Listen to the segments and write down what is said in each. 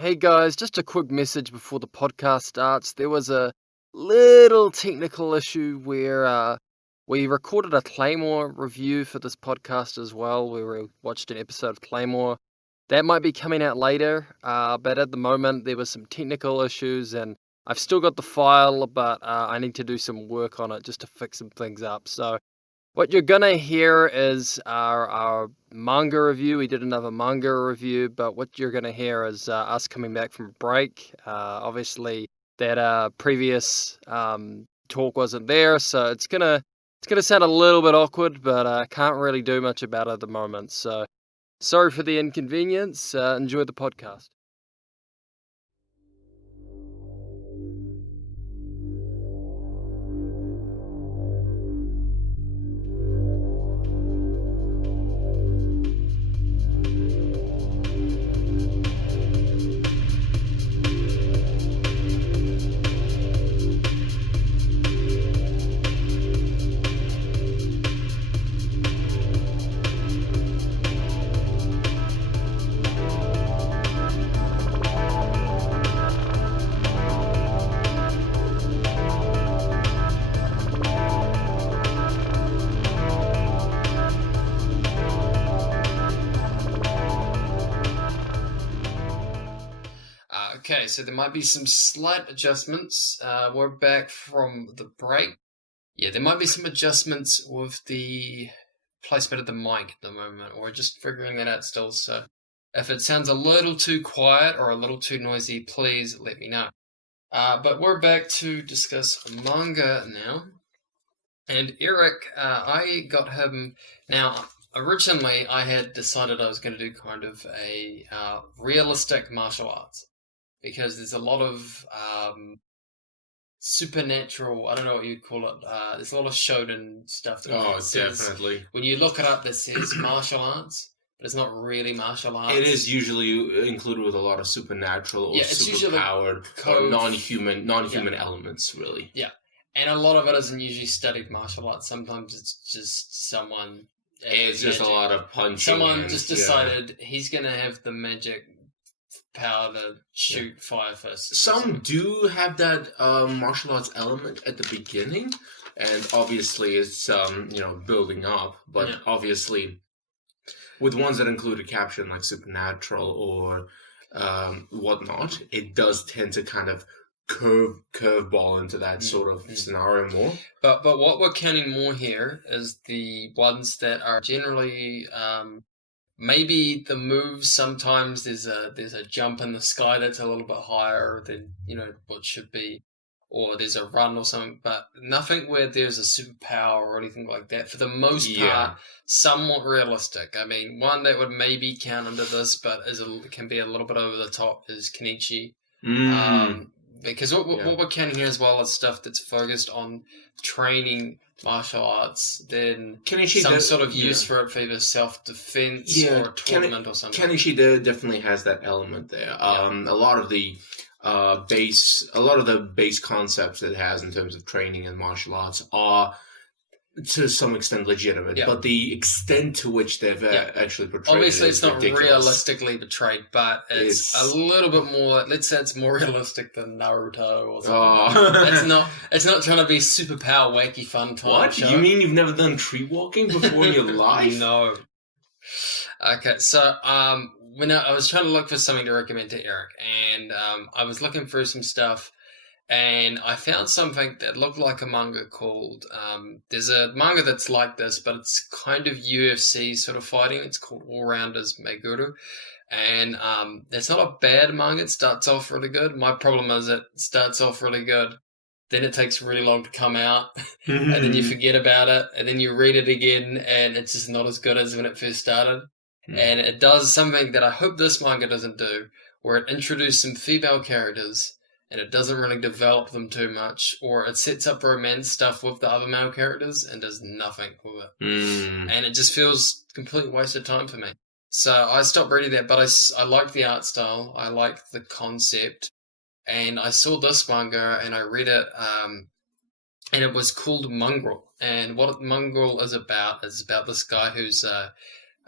Hey guys, just a quick message before the podcast starts. There was a little technical issue where we recorded a Claymore review for this podcast as well, where we watched an episode of Claymore. That might be coming out later, but at the moment there was some technical issues and I've still got the file, but I need to do some work on it just to fix some things up. So what you're gonna hear is our manga review. We did another manga review, but what you're gonna hear is us coming back from a break. Obviously, that previous talk wasn't there, so it's gonna sound a little bit awkward, but I can't really do much about it at the moment. So sorry for the inconvenience. Enjoy the podcast. Okay, so there might be some slight adjustments. We're back from the break. Yeah, there might be some adjustments with the placement of the mic at the moment. We're just figuring that out still. So if it sounds a little too quiet or a little too noisy, please let me know. But we're back to discuss manga now. And Eric, I got him. Now, originally, I had decided I was going to do kind of a realistic martial arts because there's a lot of supernatural. I don't know what you'd call it. There's a lot of shonen stuff that says Definitely. when you look it up that says martial arts, but it's not really martial arts. It is usually included with a lot of supernatural or It's usually superpowered or code. non-human elements, really. Yeah, and a lot of it isn't usually studied martial arts. Sometimes it's just someone. It's just a lot of punching. Someone just decided he's gonna have the magic power to shoot fire fists. Some do have that martial arts element at the beginning, and obviously it's building up. But obviously, with ones that include a caption like supernatural or whatnot, it does tend to kind of curveball into that sort of scenario more. But what we're counting more here is the ones that are generally maybe the moves. Sometimes there's a jump in the sky that's a little bit higher than what should be, or there's a run or something. But nothing where there's a superpower or anything like that. For the most part, somewhat realistic. I mean, one that would maybe count under this, but can be a little bit over the top is Kenichi. Because what we're counting here as well is stuff that's focused on training martial arts, then some sort of use for it for either self-defense or a tournament or something. Kenichi definitely has that element there. A lot of the base concepts it has in terms of training and martial arts are to some extent legitimate, but the extent to which they've actually portrayed obviously it it's not ridiculous. Realistically portrayed, but it's a little bit more. Let's say it's more realistic than Naruto or something. It's not trying to be super power wacky fun time. What? Show. You mean you've never done tree walking before in your life? No. Okay, so when I was trying to look for something to recommend to Eric, and I was looking through some stuff. And I found something that looked like a manga called, there's a manga that's like this, but it's kind of UFC sort of fighting. It's called All Rounders Meguru. And it's not a bad manga. It starts off really good. My problem is it starts off really good. Then it takes really long to come out. And then you forget about it. And then you read it again, and it's just not as good as when it first started. And it does something that I hope this manga doesn't do, where it introduces some female characters and it doesn't really develop them too much, or it sets up romance stuff with the other male characters and does nothing with it. And it just feels complete waste of time for me. So I stopped reading that, but I like the art style, I like the concept, and I saw this manga and I read it, and it was called Mongrel. And what Mongrel is about this guy who's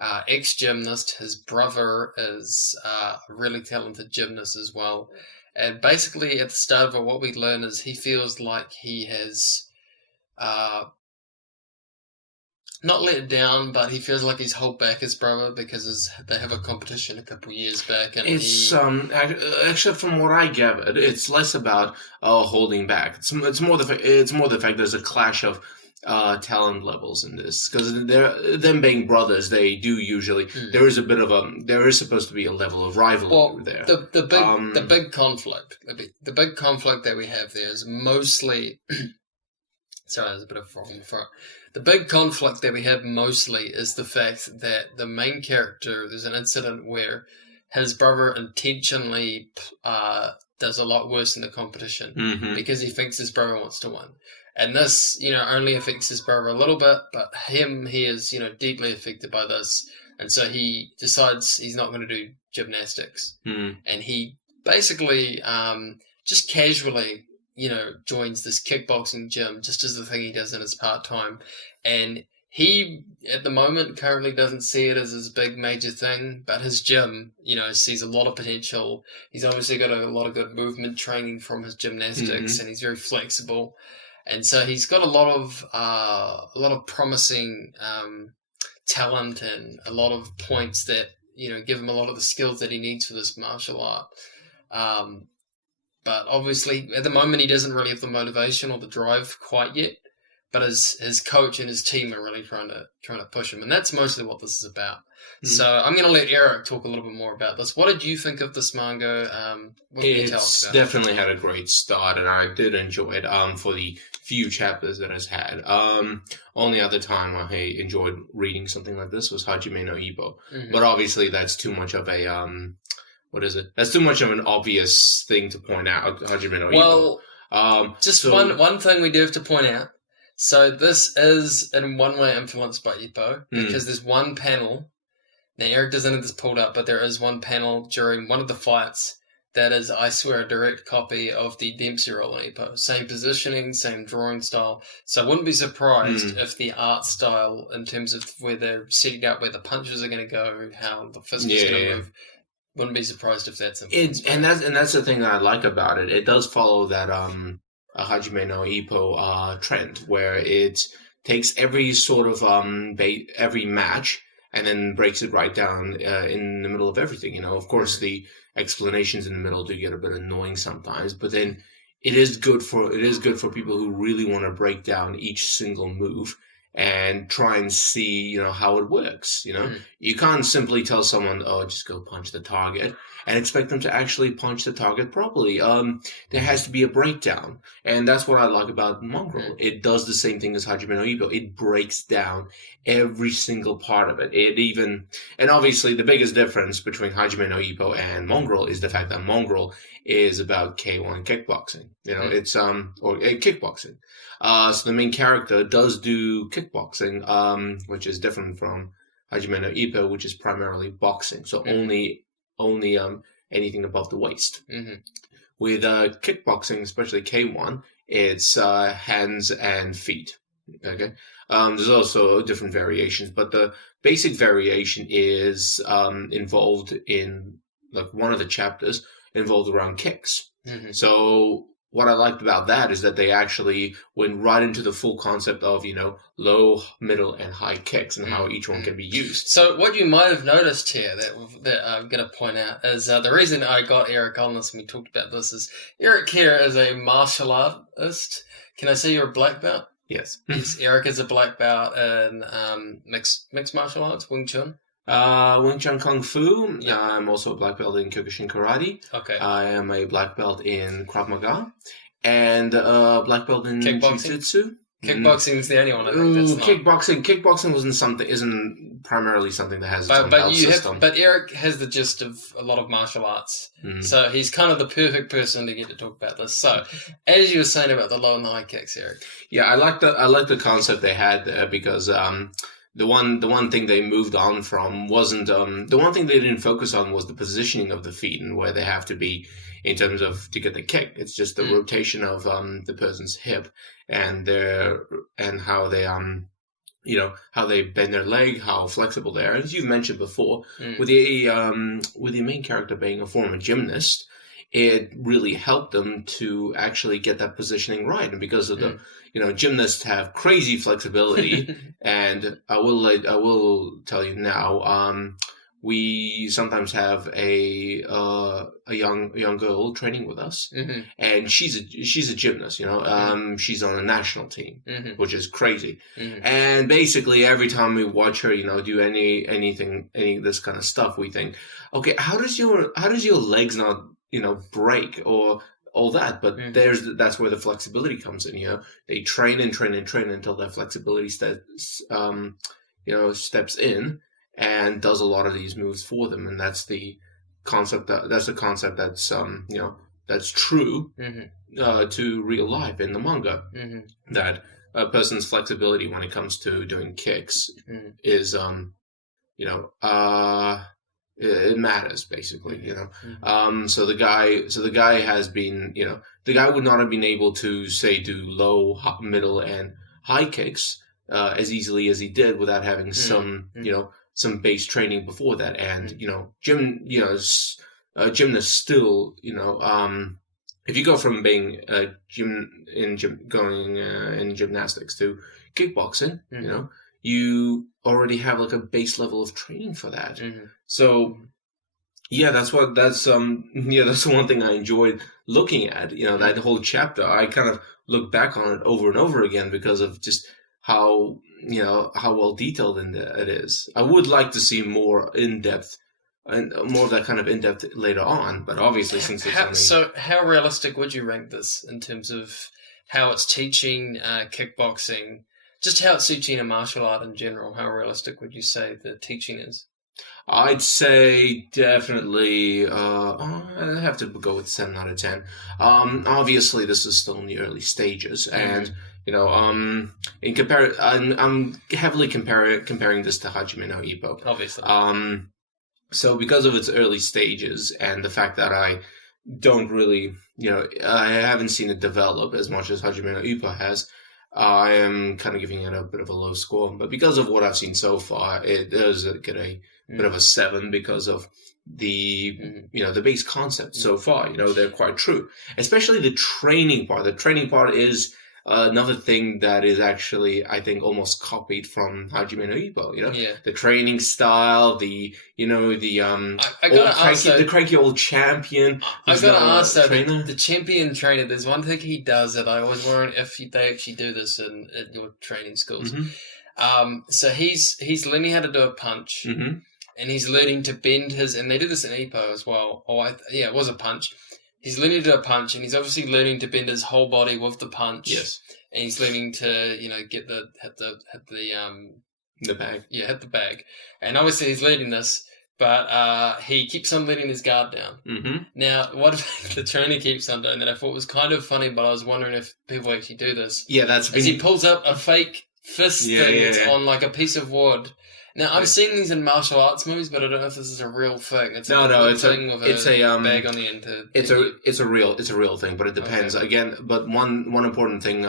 ex-gymnast. His brother is a really talented gymnast as well. And basically, at the start of it, what we learn is he feels like he has uh, not let down, but he feels like he's held back his brother because they have a competition a couple years back, and it's actually from what I gathered, it's less about holding back. It's more the fact there's a clash of talent levels in this, because they're them being brothers. They do usually there is a bit of there is supposed to be a level of rivalry there. The big conflict that we have there is mostly. Sorry, there's a bit of a problem for it. The big conflict that we have mostly is the fact that the main character, there's an incident where his brother intentionally does a lot worse in the competition because he thinks his brother wants to win. And this, only affects his brother a little bit, but he is, deeply affected by this. And so he decides he's not going to do gymnastics. And he basically just casually joins this kickboxing gym just as the thing he does in his part-time. And he, at the moment, currently doesn't see it as his big major thing, but his gym, sees a lot of potential. He's obviously got a lot of good movement training from his gymnastics, and he's very flexible. And so he's got a lot of promising talent and a lot of points that, give him a lot of the skills that he needs for this martial art. But obviously, at the moment, he doesn't really have the motivation or the drive quite yet. But his coach and his team are really trying to push him, and that's mostly what this is about. So I'm going to let Eric talk a little bit more about this. What did you think of this manga? What can you tell us about definitely had a great start, and I did enjoy it. For the few chapters that it's had. Only other time I enjoyed reading something like this was Hajime no Ippo, but obviously that's too much of a what is it? That's too much of an obvious thing to point out. Hajime no Ippo. Well, one thing we do have to point out. So this is in one way influenced by Ippo because there's one panel. Now Eric doesn't have this pulled up, but there is one panel during one of the fights that is, I swear, a direct copy of the Dempsey roll in Ippo. Same positioning, same drawing style. So I wouldn't be surprised if the art style, in terms of where they're setting up where the punches are going to go, how the fist is going to move. Wouldn't be surprised if that's influenced. And that's the thing that I like about it. It does follow that Hajime no Ippo trend, where it takes every sort of every match and then breaks it right down in the middle of everything. Of course, the explanations in the middle do get a bit annoying sometimes, but then it is good for people who really want to break down each single move and try and see, how it works. You can't simply tell someone, "Oh, just go punch the target," and expect them to actually punch the target properly. There has to be a breakdown, and that's what I like about Mongrel. It does the same thing as Hajime no Ippo. It breaks down every single part of it. And obviously the biggest difference between Hajime no Ippo and Mongrel is the fact that Mongrel is about K1 kickboxing. It's or kickboxing. So the main character does do kickboxing, which is different from Hajime no Ippo, which is primarily boxing. So only anything above the waist. With kickboxing, especially K1, it's hands and feet. Okay. There's also different variations, but the basic variation is involved in, like, one of the chapters involved around kicks. So what I liked about that is that they actually went right into the full concept of, low, middle, and high kicks and how each one can be used. So what you might have noticed here that I'm going to point out is the reason I got Eric on this and we talked about this is Eric here is a martial artist. Can I say you're a black belt? Yes. Yes, Eric is a black belt in mixed martial arts, Wing Chun. Wing Chun Kung Fu. Yeah. I'm also a black belt in Kyokushin Karate. Okay. I am a black belt in Krav Maga and a black belt in Jiu-Jitsu. Kickboxing is the only one I think that's not. Kickboxing isn't primarily something that has its own belt system. But Eric has the gist of a lot of martial arts, so he's kind of the perfect person to get to talk about this. So, as you were saying about the low and the high kicks, Eric. Yeah, I like the concept they had there because the one thing they moved on from wasn't the one thing they didn't focus on was the positioning of the feet and where they have to be in terms of to get the kick. It's just the rotation of the person's hip and how they how they bend their leg, how flexible they are. As you've mentioned before, Mm. with the main character being a former gymnast, it really helped them to actually get that positioning right. And because of the, gymnasts have crazy flexibility, and I will tell you now, we sometimes have a young girl training with us, and she's a gymnast. She's on a national team, which is crazy. And basically, every time we watch her, do any of this kind of stuff, we think, okay, how does your legs not break or all that? But that's where the flexibility comes in. They train and train and train until that flexibility steps in and does a lot of these moves for them, and that's the concept that's true to real life in the manga. That a person's flexibility when it comes to doing kicks is it matters basically. So the guy has been, the guy would not have been able to say do low, middle, and high kicks as easily as he did without having some base training before that. And gymnasts still, if you go from being in gymnastics to kickboxing, you already have like a base level of training for that. So yeah, that's the one thing I enjoyed looking at. That whole chapter, I kind of look back on it over and over again because of just how well detailed it is. I would like to see more in depth and more of that kind of in depth later on, but obviously since So how realistic would you rank this in terms of how it's teaching kickboxing, just how it's teaching a martial art in general? How realistic would you say the teaching is? I'd say definitely. I have to go with 7 out of 10. Obviously, this is still in the early stages, and I'm heavily comparing this to Hajime no Ippo. Obviously. So because of its early stages and the fact that I don't really, I haven't seen it develop as much as Hajime no Ippo has, I am kind of giving it a bit of a low score. But because of what I've seen so far, it does get a bit of a 7 because of the the base concept so far. They're quite true, especially the training part. The training part is another thing that is actually, I think, almost copied from Hajime no Ippo. The training style, the cranky old champion. I gotta ask though, the champion trainer. There's one thing he does that I was wondering if they actually do this in your training schools. So he's learning how to do a punch, and he's learning to bend his. And they do this in Ippo as well. It was a punch. He's learning to do a punch, and he's obviously learning to bend his whole body with the punch. Yes. And he's learning to, hit the bag. Yeah, hit the bag. And obviously he's leading this, but he keeps on letting his guard down. Now, what if the trainer keeps on doing that? I thought it was kind of funny, but I was wondering if people actually do this. Yeah, that's he pulls up a fake fist thing on like a piece of wood. Now, I've seen these in martial arts movies, but I don't know if this is a real thing. It's a thing with a bag on the end. It's a real thing, but it depends. Okay. Again, but one important thing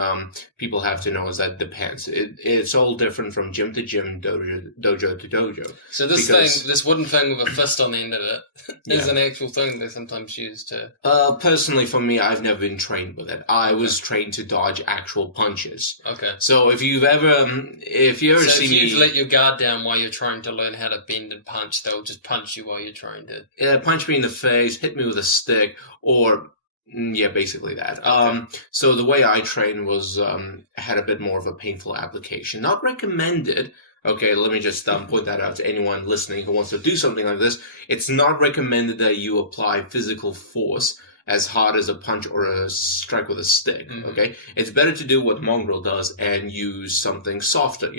people have to know is that it depends. It's all different from gym to gym, dojo to dojo. So this wooden thing with a fist on the end of it, is an actual thing they sometimes use to. Personally, for me, I've never been trained with it. I was trained to dodge actual punches. Okay. So if you've ever let your guard down while you're trying to learn how to bend and punch, they'll just punch you while you're trying to. Yeah, punch me in the face, hit me with a stick, or basically that. Okay. So the way I trained was had a bit more of a painful application. Not recommended. Okay, let me just point that out to anyone listening who wants to do something like this. It's not recommended that you apply physical force as hard as a punch or a strike with a stick, okay? It's better to do what Mongrel does and use something softer,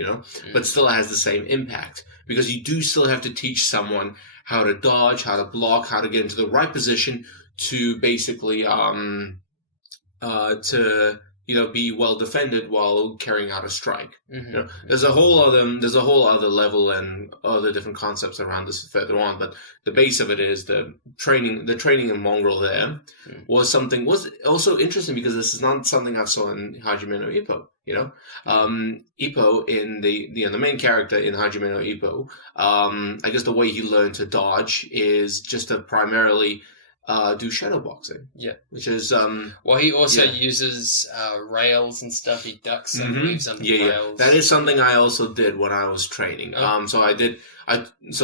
but still has the same impact, because you do still have to teach someone how to dodge, how to block, how to get into the right position to basically to be well defended while carrying out a strike. Mm-hmm. There's a whole other level and other different concepts around this further on, but the base of it is the training in mongrel there was also interesting because this is not something I saw in Hajime no Ippo. Ippo in the main character in Hajime no Ippo, I guess the way he learned to dodge is just to primarily do shadow boxing. Yeah. Which is well, he also uses rails and stuff. He ducks and weaves under rails. That is something I also did when I was training. So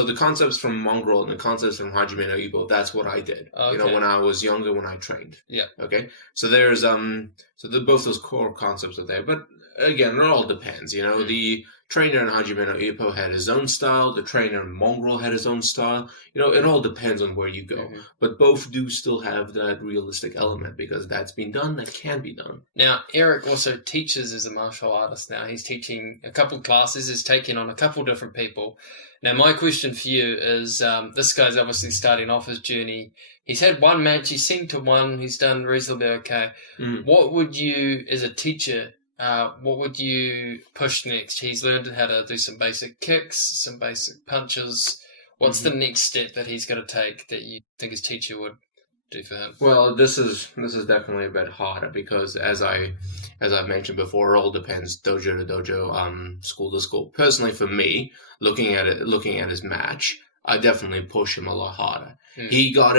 the concepts from Mongrel and the concepts from Hajime no Ippo, that's what I did. Okay. When I was younger, when I trained. Yeah. Okay. So there's both those core concepts are there, but again, it all depends. The trainer in Hajime no Ippo had his own style. The trainer in Mongrel had his own style. It all depends on where you go. Mm-hmm. But both do still have that realistic element because that's been done, that can be done. Now, Eric also teaches as a martial artist now. He's teaching a couple classes, he's taking on a couple different people. Now, my question for you is, this guy's obviously starting off his journey. He's had one match, he's seen to one, he's done reasonably okay. Mm. What would you, as a teacher, what would you push next? He's learned how to do some basic kicks, some basic punches. What's the next step that he's got to take that you think his teacher would do for him? Well, this is definitely a bit harder because as I've mentioned before, it all depends dojo to dojo, school to school. Personally, for me, looking at his match, I definitely push him a lot harder. Mm. He got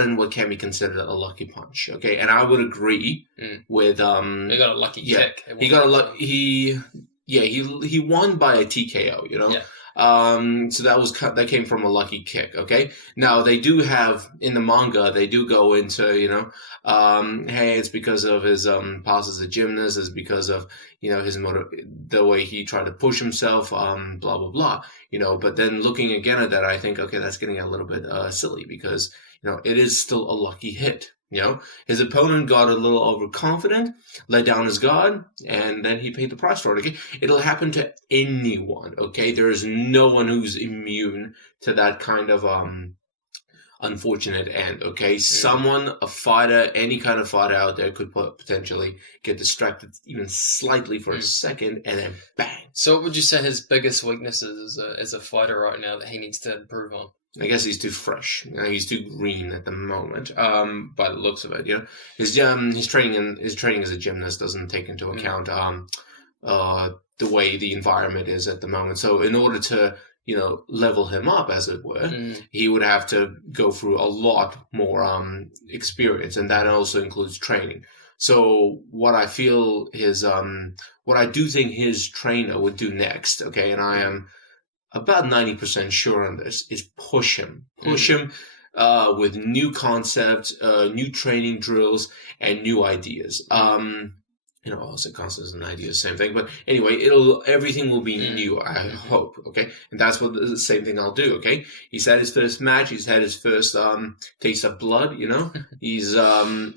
in what can be considered a lucky punch, okay? And I would agree with he got a lucky kick. He won by a TKO, Yeah. So that came from a lucky kick, okay? Now they do have in the manga, they do go into, hey, it's because of his past as a gymnast, it's because of the way he tried to push himself, blah blah blah, But then looking again at that, I think, okay, that's getting a little bit silly because it is still a lucky hit. His opponent got a little overconfident, let down his guard, and then he paid the price for it. Okay, it'll happen to anyone. Okay, there is no one who's immune to that kind of unfortunate end. Okay, someone, a fighter, any kind of fighter out there could potentially get distracted even slightly for a second, and then bang. So, what would you say his biggest weaknesses as a fighter right now that he needs to improve on? I guess he's too fresh. He's too green at the moment. By the looks of it, his training as a gymnast doesn't take into account the way the environment is at the moment. So in order to level him up, as it were, he would have to go through a lot more experience, and that also includes training. So what I feel what I do think his trainer would do next, okay, and I am about 90% sure on this, is push him with new concepts, new training drills, and new ideas. Also concepts and ideas, same thing. But anyway, everything will be new, I hope, okay? And that's what the same thing I'll do, okay? He's had his first match, he's had his first taste of blood, He's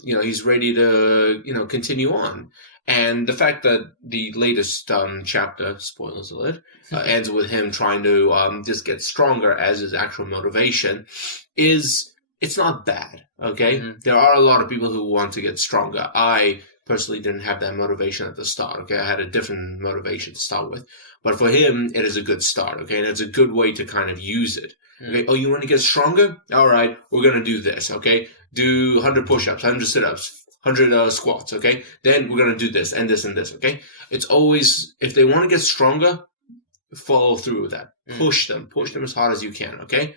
he's ready to continue on. And the fact that the latest chapter, spoilers alert, ends with him trying to just get stronger as his actual motivation it's not bad, okay? There are a lot of people who want to get stronger. I personally didn't have that motivation at the start, okay? I had a different motivation to start with. But for him, it is a good start, okay? And it's a good way to kind of use it. Okay, oh, you want to get stronger? All right, we're going to do this, okay? Do 100 push-ups, 100 sit-ups, 100 squats, okay? Then we're going to do this and this and this, okay? It's always, if they want to get stronger, follow through with that. Push them as hard as you can, okay?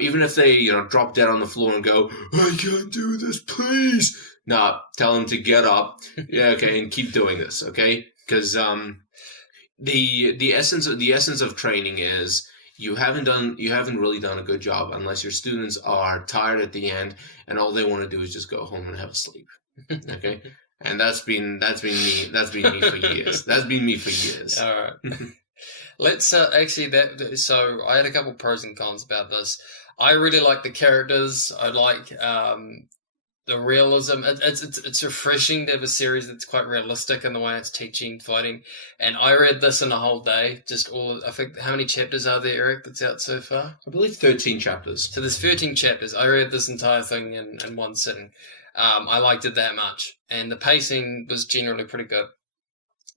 Even if they, drop dead on the floor and go, I can't do this, please. No, tell them to get up, okay, and keep doing this, okay? Because the essence of training is you haven't really done a good job unless your students are tired at the end and all they want to do is just go home and have a sleep, okay? And that's been me for years. That's been me for years. All right. Let's so I had a couple pros and cons about this. I really like the characters. I like the realism. It's refreshing to have a series that's quite realistic in the way it's teaching fighting. And I read this in a whole day. I think, how many chapters are there, Eric, that's out so far? I believe 13 chapters. So there's 13 chapters. I read this entire thing in one sitting. I liked it that much, and the pacing was generally pretty good.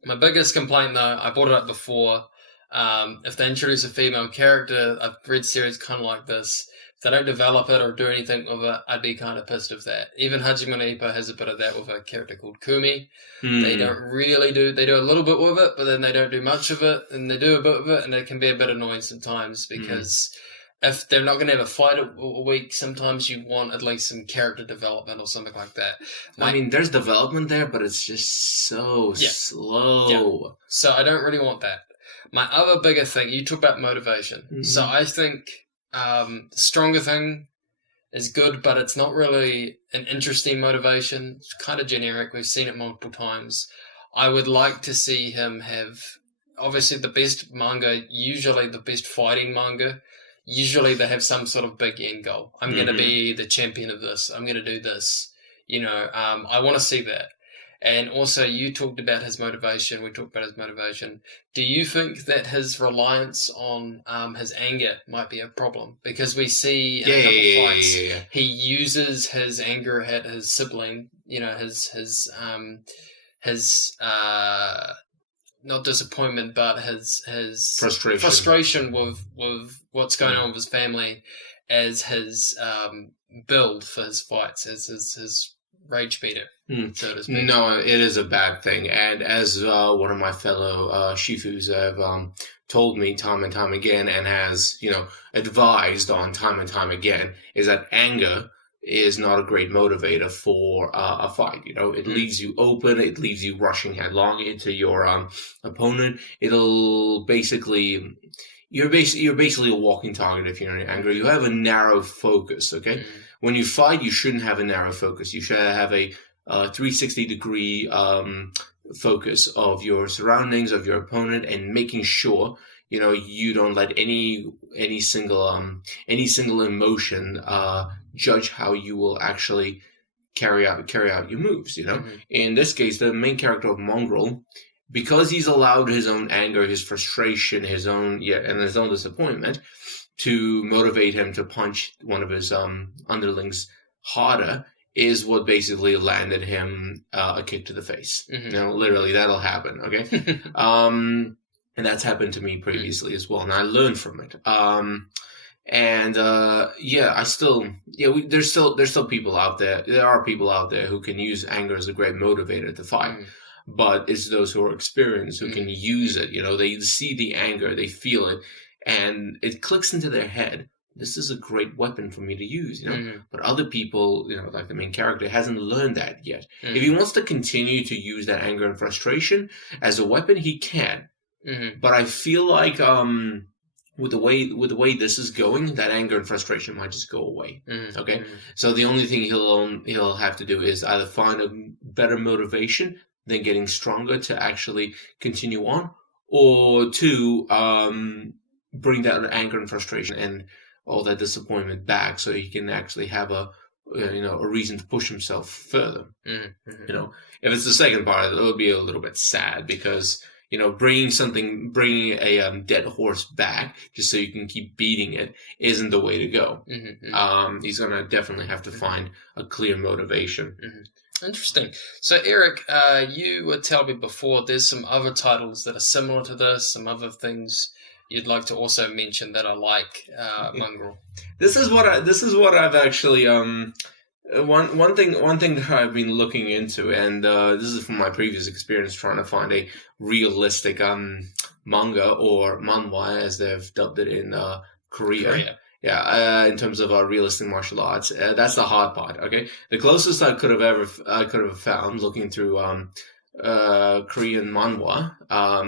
My biggest complaint, though, I brought it up before. If they introduce a female character, I've read series kind of like this. If they don't develop it or do anything with it, I'd be kind of pissed with that. Even Hajime no Ippo has a bit of that with a character called Kumi. They Hmm. don't really do. They do a little bit with it, but then they don't do much of it, and they do a bit of it, and it can be a bit annoying sometimes Hmm. because if they're not going to have a fight a week, sometimes you want at least some character development or something like that. I My mean, there's development there, but it's just so Yeah, yeah. slow. So I don't really want that. My other bigger thing, you talk about motivation. So Hmm. I think stronger thing is good, but it's not really an interesting motivation. It's kind of generic. We've seen it multiple times. I would like to see him have, obviously, the best manga, usually the best fighting manga. Usually they have some sort of big end goal. I'm going to Hmm. be the champion of this. I'm going to do this. I want to see that. And also, you talked about his motivation. We talked about his motivation. Do you think that his reliance on his anger might be a problem? Because we see in Yeah, a yeah, couple yeah, fights yeah, yeah. he uses his anger at his sibling. His not disappointment, but his Frustration. frustration with what's going on with his family as his build for his fights, as his rage meter, Hmm. so to speak. No, it is a bad thing. And as one of my fellow shifus have told me time and time again, and has advised on time and time again, is that anger is not a great motivator for a fight. It Mm, leaves you open. It leaves you rushing headlong into your opponent. It'll basically you're basically a walking target if you're in anger. You have a narrow focus. Okay, mm, when you fight, you shouldn't have a narrow focus. You should have a 360-degree focus of your surroundings, of your opponent, and making sure you don't let any single emotion judge how you will actually carry out your moves. mm, In this case, the main character of Mongrel, because he's allowed his own anger, his frustration, and his own disappointment to motivate him to punch one of his underlings harder, is what basically landed him a kick to the face. mm, Literally, that'll happen. Okay, mm. and that's happened to me Mm, previously as well, and I learned from it. And yeah, there's still people out there. There are people out there who can use anger as a great motivator to fight, mm, but it's those who are experienced who can mm, use it. They see the anger, they feel it, and it clicks into their head. This is a great weapon for me to use. mm, But other people, like the main character, hasn't learned that yet. If he mm, wants to continue to use that anger and frustration as a weapon, he can. mm, But I feel like with the way this is going, that anger and frustration might just go away. mm, Okay, mm, so the only thing he'll have to do is either find a better motivation than getting stronger to actually continue on, or two, bring that anger and frustration and all that disappointment back, so he can actually have a reason to push himself further. mm, You mm. know, if it's the second part, it'll be a little bit sad because bringing a dead horse back just so you can keep beating it isn't the way to go. Mhm, mhm, He's gonna definitely have to mhm, find a clear motivation. mhm. Interesting. So, Eric, you were telling me before there's some other titles that are similar to this, some other things you'd like to also mention that are like Mongrel. This is what I've actually one thing that I've been looking into, and this is from my previous experience trying to find a realistic manga or manhwa as they've dubbed it in Korea. Korea. Yeah, in terms of realistic martial arts, that's the hard part. Okay, the closest I could have found looking through Korean manhwa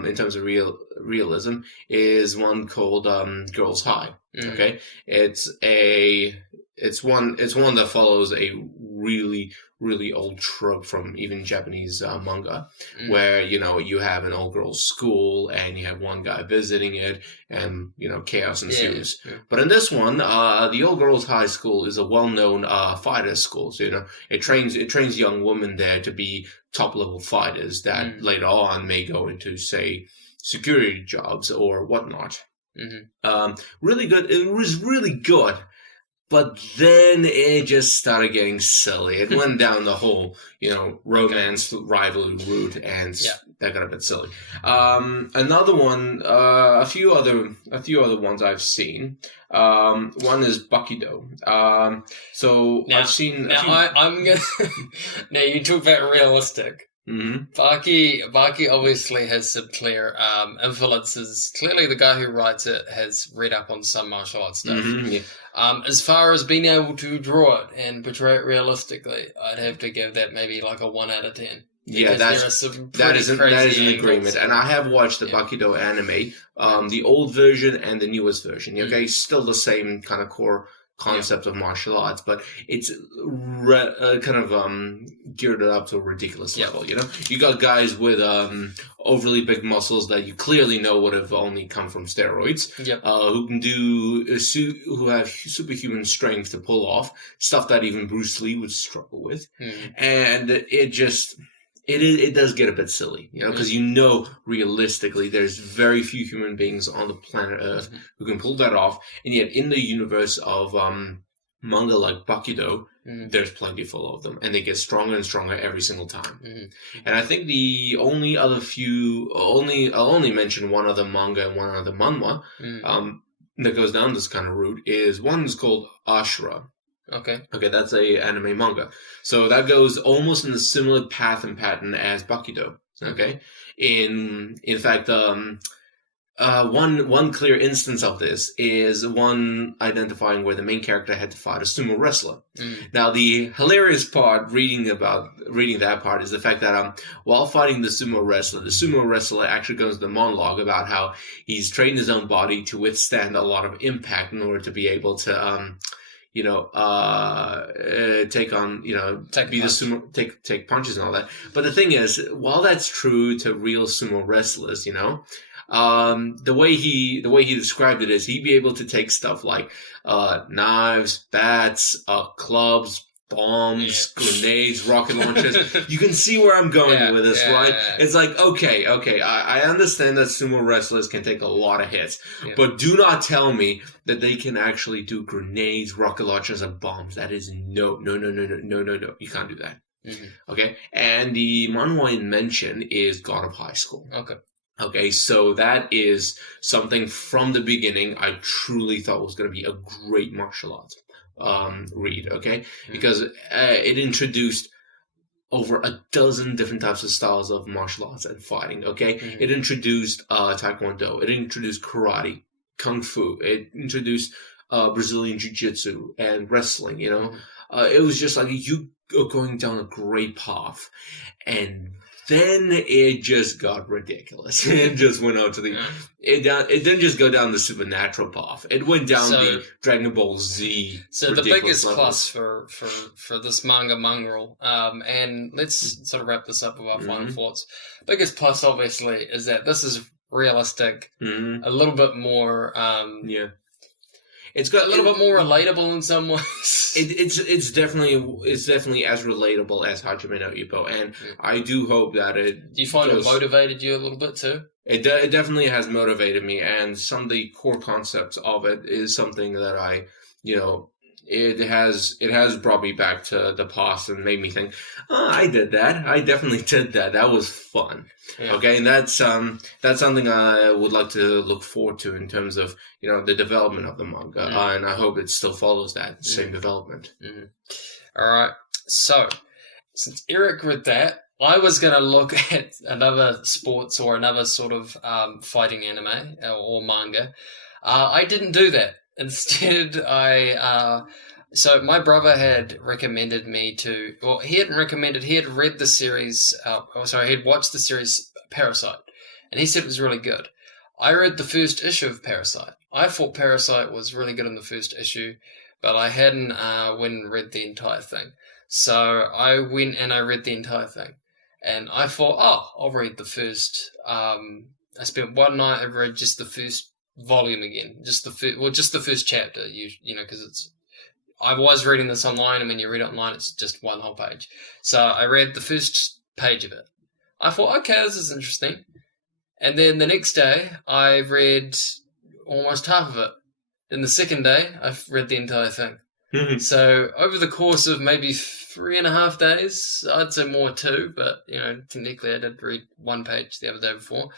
in terms of realism is one called Girls High. Mm, Okay, it's one that follows a really really old trope from even Japanese manga, mm, where you have an all girls school and you have one guy visiting it, and chaos yeah, yeah, ensues. yeah. But in this one, the all girls high school is a well known fighter school, so it trains young women there to be top level fighters that Mm, later on may go into, say, security jobs or whatnot. mhm, Really good. It was really good. But then it just started getting silly. It went down the whole, romance rivalry route, and that got a bit silly. Another one, a few other ones I've seen. One is Bukido. I've seen. I'm gonna. Now you talk about realistic. Mm-hmm. Baki obviously has some clear influences. Clearly, the guy who writes it has read up on some martial arts stuff. Mm-hmm, yeah. As far as being able to draw it and portray it realistically, I'd have to give that maybe like a 1 out of 10. Yeah, that is an agreement. And I have watched the Bukido anime, the old version and the newest version. Okay, still the same kind of core concept of martial arts, but it's kind of geared it up to a ridiculous level. You got guys with overly big muscles that you clearly know would have only come from steroids, who can who have superhuman strength to pull off stuff that even Bruce Lee would struggle with, and it does get a bit silly, because realistically there's very few human beings on the planet Earth who can pull that off, and yet in the universe of manga like Bukido, there's plenty full of them, and they get stronger and stronger every single time. And I think the only other I'll only mention one other manga and one other manhwa that goes down this kind of route is one's called Ashura. Okay, that's a anime manga. So that goes almost in a similar path and pattern as Bukido. Okay, in fact, one clear instance of this is one identifying where the main character had to fight a sumo wrestler. Now, the hilarious part reading that part is the fact that while fighting the sumo wrestler actually goes to the monologue about how he's trained his own body to withstand a lot of impact in order to be able to take on, be the sumo, take punches and all that. But the thing is, while that's true to real sumo wrestlers, the way he described it is he'd be able to take stuff like knives, bats, clubs, bombs, grenades, rocket launchers. You can see where I'm going with this, right? It's like, okay, I understand that sumo wrestlers can take a lot of hits, but do not tell me that they can actually do grenades, rocket launchers, and bombs. That is no. You can't do that. Okay? And the manhwa in mention is God of High School. Okay, so that is something from the beginning I truly thought was going to be a great martial arts read, okay? Because it introduced over a dozen different types of styles of martial arts and fighting, okay? It introduced Taekwondo, it introduced karate, kung fu, it introduced Brazilian jiu-jitsu and wrestling, it was just like you are going down a great path, and then it just got ridiculous. It just went out to it didn't just go down the supernatural path. It went down the Dragon Ball Z. So the biggest plus for this manga mongrel, and let's sort of wrap this up with our final thoughts. Biggest plus, obviously, is that this is realistic, a little bit more. It's got a little bit more relatable in some ways. It's definitely as relatable as Hajime no Ippo, and I do hope that it. Do you find it motivated you a little bit too? It definitely has motivated me, and some of the core concepts of it is something that I, it has brought me back to the past and made me think, I did that. I definitely did that. That was fun. Okay, and that's something I would like to look forward to in terms of the development of the manga, and I hope it still follows that same development. All right. So since Eric read that, I was going to look at another sports or another sort of fighting anime or manga. I didn't do that. Instead, so my brother had recommended me to, well, he had read the series, he had watched the series Parasite, and he said it was really good. I read the first issue of Parasite. I thought Parasite was really good in the first issue, but I hadn't went and read the entire thing. So I went and I read the entire thing, and I thought, I'll read the first, I spent one night, I read just the first volume again, just the first chapter, because I was reading this online, and when you read it online, it's just one whole page. So I read the first page of it. I thought, okay, this is interesting. And then the next day, I read almost half of it. Then the second day, I read the entire thing. So over the course of maybe 3.5 days, I'd say more too, but technically I did read one page the other day before.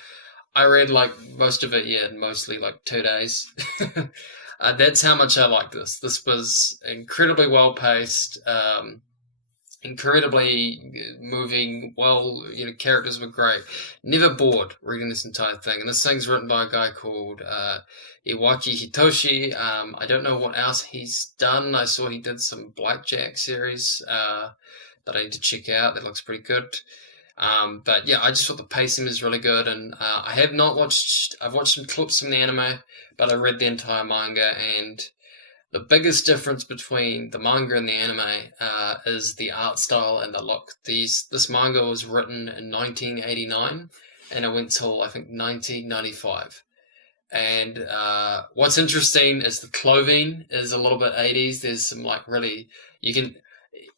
I read like most of it, yeah, mostly like 2 days. That's how much I like this. This was incredibly well paced, incredibly moving. Well, characters were great. Never bored reading this entire thing. And this thing's written by a guy called Iwaki Hitoshi. I don't know what else he's done. I saw he did some Blackjack series that I need to check out. That looks pretty good. But yeah, I just thought the pacing is really good, and I have not watched. I've watched some clips from the anime, but I read the entire manga, and the biggest difference between the manga and the anime is the art style and the look. This manga was written in 1989, and it went till I think 1995. And what's interesting is the clothing is a little bit 80s. There's some like really you can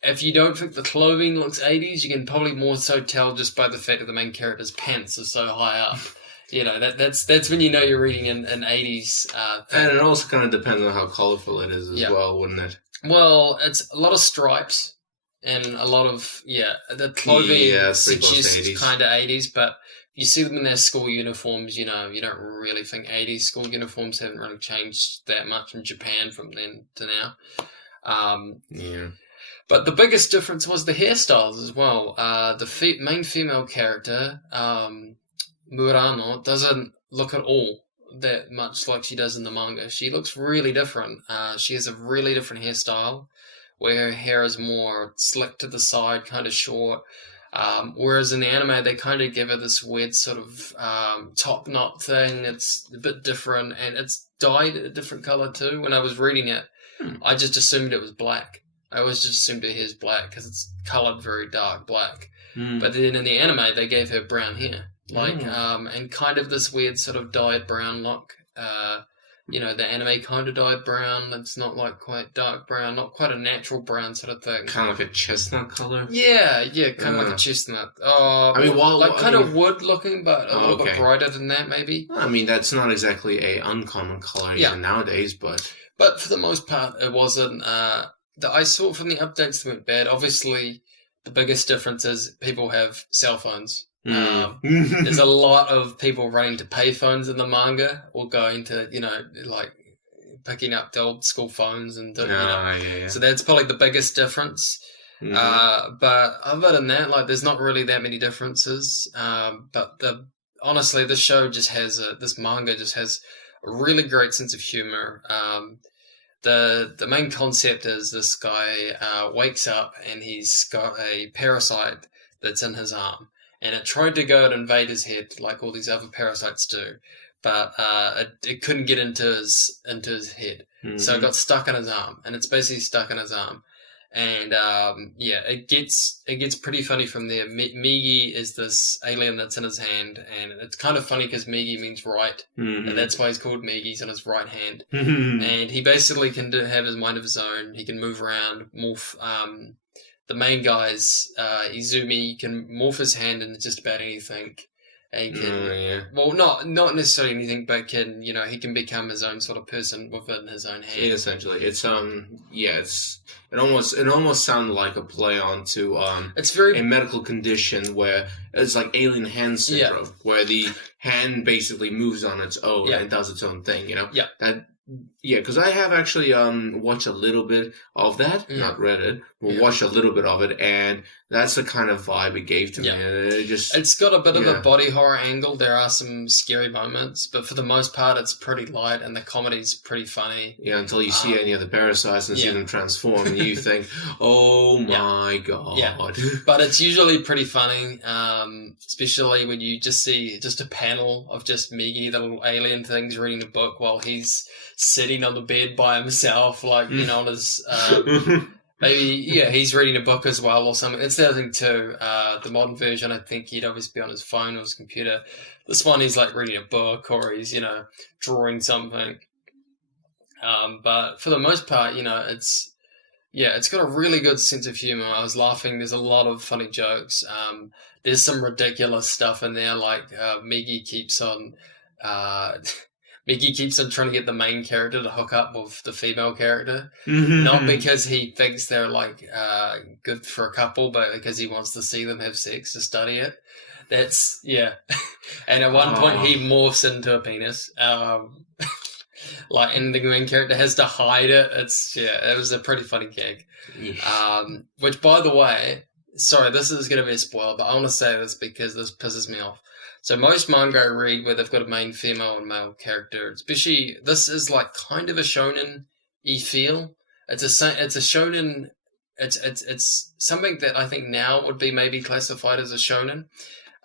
if you don't think the clothing looks 80s, you can probably more so tell just by the fact that the main character's pants are so high up. That's when you know you're reading an 80s thing. And it also kind of depends on how colorful it is as well, wouldn't it? Well, it's a lot of stripes and a lot of, the clothing suggests kind of 80s, but you see them in their school uniforms, you don't really think 80s. School uniforms haven't really changed that much in Japan from then to now. But the biggest difference was the hairstyles as well. The main female character, Murano, doesn't look at all that much like she does in the manga. She looks really different. She has a really different hairstyle, where her hair is more slick to the side, kind of short. Whereas in the anime, they kind of give her this weird sort of top knot thing. It's a bit different, and it's dyed a different color too. When I was reading it, I just assumed it was black. I always just assumed her hair's black because it's colored very dark black. But then in the anime, they gave her brown hair, and kind of this weird sort of dyed brown look. The anime kind of dyed brown. It's not like quite dark brown, not quite a natural brown sort of thing. Kind of like a chestnut color. Yeah, kind of like a chestnut. Kind of wood looking, but a little bit brighter than that, maybe. I mean, that's not exactly a uncommon color even nowadays, but for the most part, it wasn't. I saw from the updates that went bad. Obviously, the biggest difference is people have cell phones. There's a lot of people running to payphones in the manga, or going to like picking up the old school phones and So that's probably the biggest difference. But other than that, like, there's not really that many differences. But honestly, this manga just has a really great sense of humor. The main concept is this guy wakes up and he's got a parasite that's in his arm, and it tried to go and invade his head like all these other parasites do, but it couldn't get into his head, so it got stuck in his arm, and it's basically stuck in his arm. And it gets pretty funny from there. Migi is this alien that's in his hand, and it's kind of funny because Migi means right, and that's why he's called Migi. He's on his right hand, and he basically can have his mind of his own. He can move around, morph. The main guy's Izumi can morph his hand into just about anything. And he can, well, not necessarily anything, but he can become his own sort of person within his own hand. Essentially, it almost sounded like a play onto it's very a medical condition where it's like alien hand syndrome, where the hand basically moves on its own and does its own thing. Because I have actually watched a little bit of that, not read it, but watched a little bit of it, and that's the kind of vibe it gave to me. It's got a bit of a body horror angle. There are some scary moments, but for the most part, it's pretty light, and the comedy's pretty funny. Yeah, until you see any of the parasites and see them transform, and you think, "Oh my god!" Yeah, but it's usually pretty funny, especially when you just see just a panel of just Migi, the little alien things, reading a book while he's sitting on the bed by himself, like on his he's reading a book as well or something. It's the other thing too. The modern version, I think he'd obviously be on his phone or his computer. This one, he's like reading a book, or he's drawing something. But for the most part, it's got a really good sense of humor. I was laughing. There's a lot of funny jokes. There's some ridiculous stuff in there, like Migi keeps on Mickey keeps on trying to get the main character to hook up with the female character, not Mm-hmm. because he thinks they're like good for a couple, but because he wants to see them have sex to study it. That's yeah. And at one point, he Oh, morphs into a penis. Like, and the main character has to hide it. It's yeah, it was a pretty funny gag. yeesh. Which, by the way, sorry, this is going to be a spoiler, but I want to say this because this pisses me off. So most manga I read where they've got a main female and male character, especially this is like kind of a shonen-y feel. It's a shonen. It's something that I think now would be maybe classified as a shonen.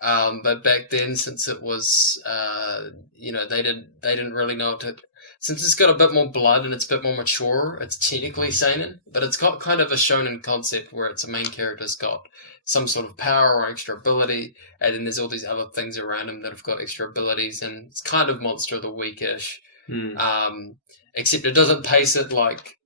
But back then, since it was, they didn't really know what to. Since it's got a bit more blood and it's a bit more mature, it's technically seinen, but it's got kind of a shonen concept where it's a main character's got some sort of power or extra ability, and then there's all these other things around him that have got extra abilities, and it's kind of Monster of the Week-ish. Hmm. Except it doesn't pace it like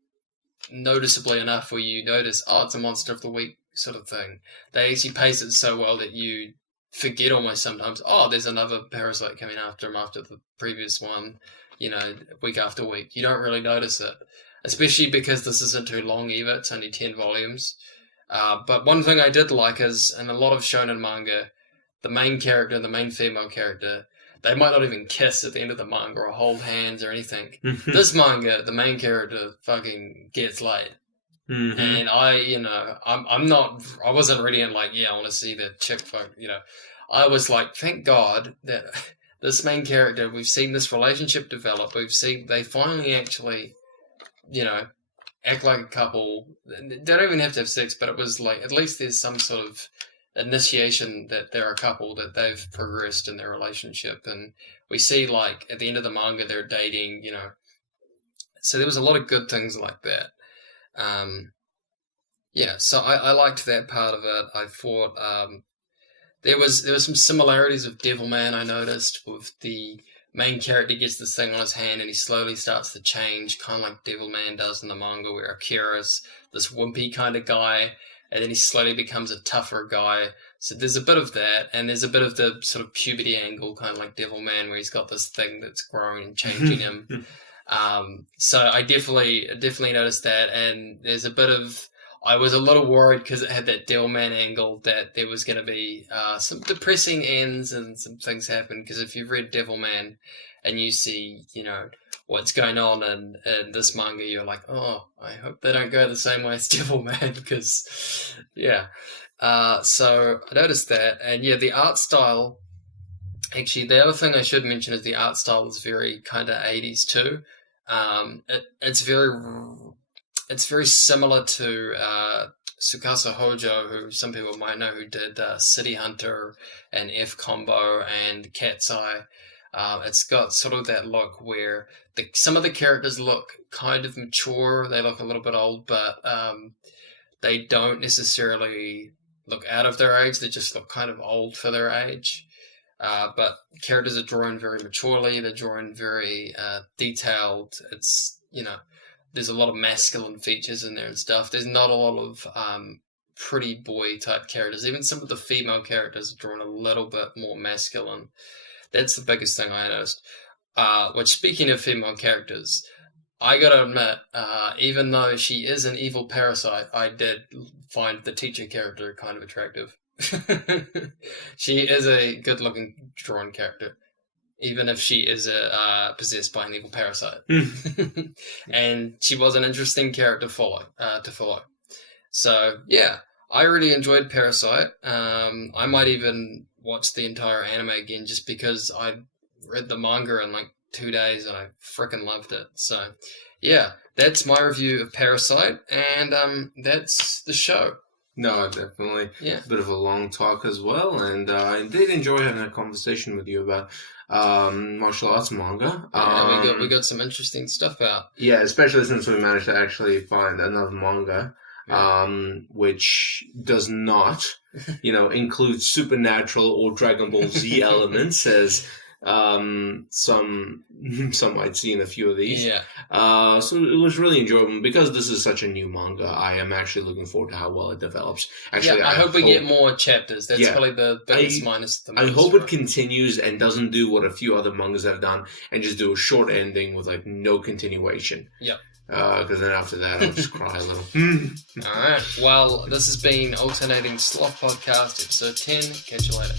noticeably enough where you notice, oh, it's a Monster of the Week sort of thing. They actually pace it so well that you forget almost sometimes, oh, there's another Parasite coming after him after the previous one, week after week. You don't really notice it, especially because this isn't too long either. It's only 10 volumes. But one thing I did like is, in a lot of shonen manga, the main character, the main female character, they might not even kiss at the end of the manga or hold hands or anything. This manga, the main character fucking gets laid. Mm-hmm. And I'm not, I wasn't reading it like, yeah, I want to see the chick fuck, I was like, thank God that this main character, we've seen this relationship develop. We've seen they finally actually, act like a couple. They don't even have to have sex, but it was like, at least there's some sort of initiation that they're a couple, that they've progressed in their relationship. And we see, like, at the end of the manga, they're dating, So there was a lot of good things like that. Yeah, so I liked that part of it. I thought there was some similarities of Devilman I noticed with the main character gets this thing on his hand and he slowly starts to change, kind of like Devilman does in the manga, where Akira's this wimpy kind of guy, and then he slowly becomes a tougher guy. So there's a bit of that, and there's a bit of the sort of puberty angle, kind of like Devilman, where he's got this thing that's growing and changing him. So I definitely noticed that, and there's a bit of. I was a little worried because it had that Devilman angle that there was going to be some depressing ends and some things happen. Because if you've read Devilman and you see, what's going on in this manga, you're like, oh, I hope they don't go the same way as Devilman. Because, yeah. So I noticed that, and yeah, the art style. Actually, the other thing I should mention is the art style is very kind of 80s too. It's very similar to Tsukasa Hojo, who some people might know, who did City Hunter and F Combo and Cat's Eye. It's got sort of that look where some of the characters look kind of mature. They look a little bit old, but they don't necessarily look out of their age. They just look kind of old for their age. But characters are drawn very maturely. They're drawn very detailed. It's, there's a lot of masculine features in there and stuff. There's not a lot of pretty boy type characters. Even some of the female characters are drawn a little bit more masculine. That's the biggest thing I noticed. Which, speaking of female characters, I gotta admit, even though she is an evil parasite, I did find the teacher character kind of attractive. She is a good-looking drawn character, even if she is possessed by an evil parasite. And she was an interesting character to follow. So yeah, I really enjoyed Parasite. I might even watch the entire anime again just because I read the manga in like 2 days and I freaking loved it. So yeah, that's my review of Parasite, and that's the show. No, definitely. Yeah. A bit of a long talk as well, and I did enjoy having a conversation with you about martial arts manga. Yeah, we got some interesting stuff out. Yeah, especially since we managed to actually find another manga, which does not, include supernatural or Dragon Ball Z elements, as some might see in a few of these. Yeah. So it was really enjoyable. Because this is such a new manga, I am actually looking forward to how well it develops. Actually, I hope we get more chapters. That's probably the biggest minus. I hope it continues and doesn't do what a few other mangas have done and just do a short ending with like no continuation. Yep. Because then after that, I'll just cry a little. All right. Well, this has been Alternating Sloth Podcast, episode 10. Catch you later.